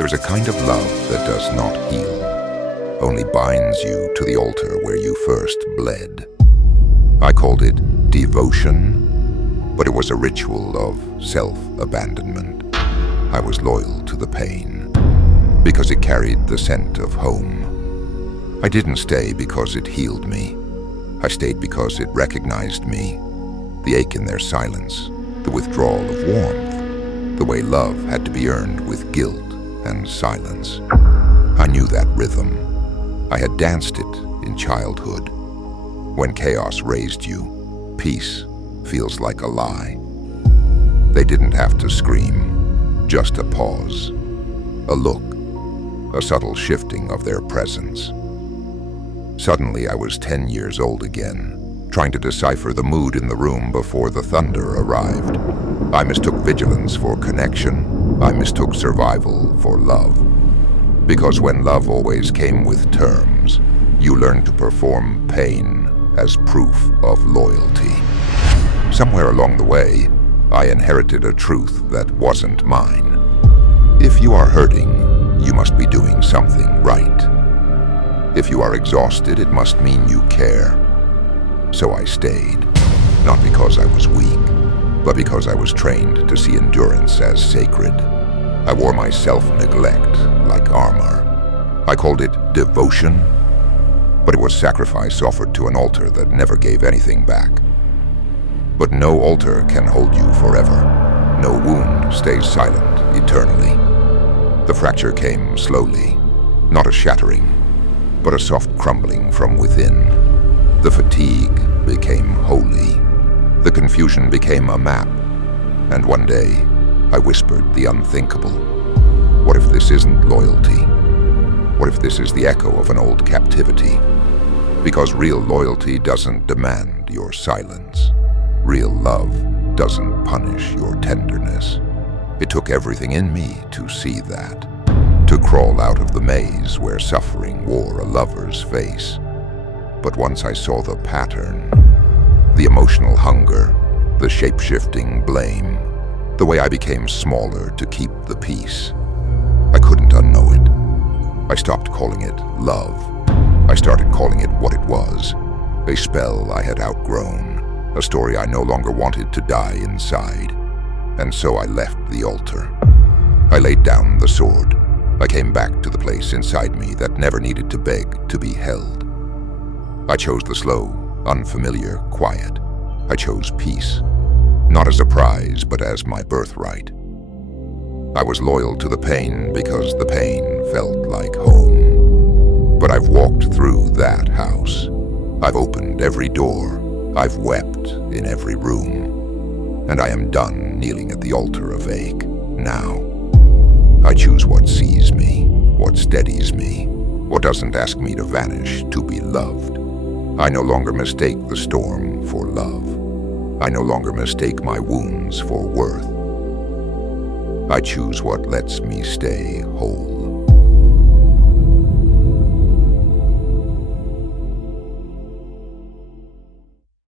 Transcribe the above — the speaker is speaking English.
There's a kind of love that does not heal, only binds you to the altar where you first bled. I called it devotion, but it was a ritual of self-abandonment. I was loyal to the pain, because it carried the scent of home. I didn't stay because it healed me. I stayed because it recognized me, the ache in their silence, the withdrawal of warmth, the way love had to be earned with guilt and silence. I knew that rhythm. I had danced it in childhood. When chaos raised you, peace feels like a lie. They didn't have to scream, just a pause, a look, a subtle shifting of their presence. Suddenly I was 10 years old again, trying to decipher the mood in the room before the thunder arrived. I mistook vigilance for connection. I mistook survival for love. Because when love always came with terms, you learned to perform pain as proof of loyalty. Somewhere along the way, I inherited a truth that wasn't mine. If you are hurting, you must be doing something right. If you are exhausted, it must mean you care. So I stayed, not because I was weak, but because I was trained to see endurance as sacred. I wore my self-neglect like armor. I called it devotion, but it was sacrifice offered to an altar that never gave anything back. But no altar can hold you forever. No wound stays silent eternally. The fracture came slowly, not a shattering, but a soft crumbling from within. The fatigue became holy. The confusion became a map. And one day, I whispered the unthinkable. What if this isn't loyalty? What if this is the echo of an old captivity? Because real loyalty doesn't demand your silence. Real love doesn't punish your tenderness. It took everything in me to see that, to crawl out of the maze where suffering wore a lover's face. But once I saw the pattern, the emotional hunger, the shape-shifting blame, the way I became smaller to keep the peace, I couldn't unknow it. I stopped calling it love. I started calling it what it was, a spell I had outgrown, a story I no longer wanted to die inside. And so I left the altar. I laid down the sword. I came back to the place inside me that never needed to beg to be held. I chose the slow, unfamiliar quiet. I chose peace, not as a prize, but as my birthright. I was loyal to the pain because the pain felt like home. But I've walked through that house. I've opened every door. I've wept in every room. And I am done kneeling at the altar of ache. Now, I choose what sees me, what steadies me, what doesn't ask me to vanish to be loved. I no longer mistake the storm for love. I no longer mistake my wounds for worth. I choose what lets me stay whole.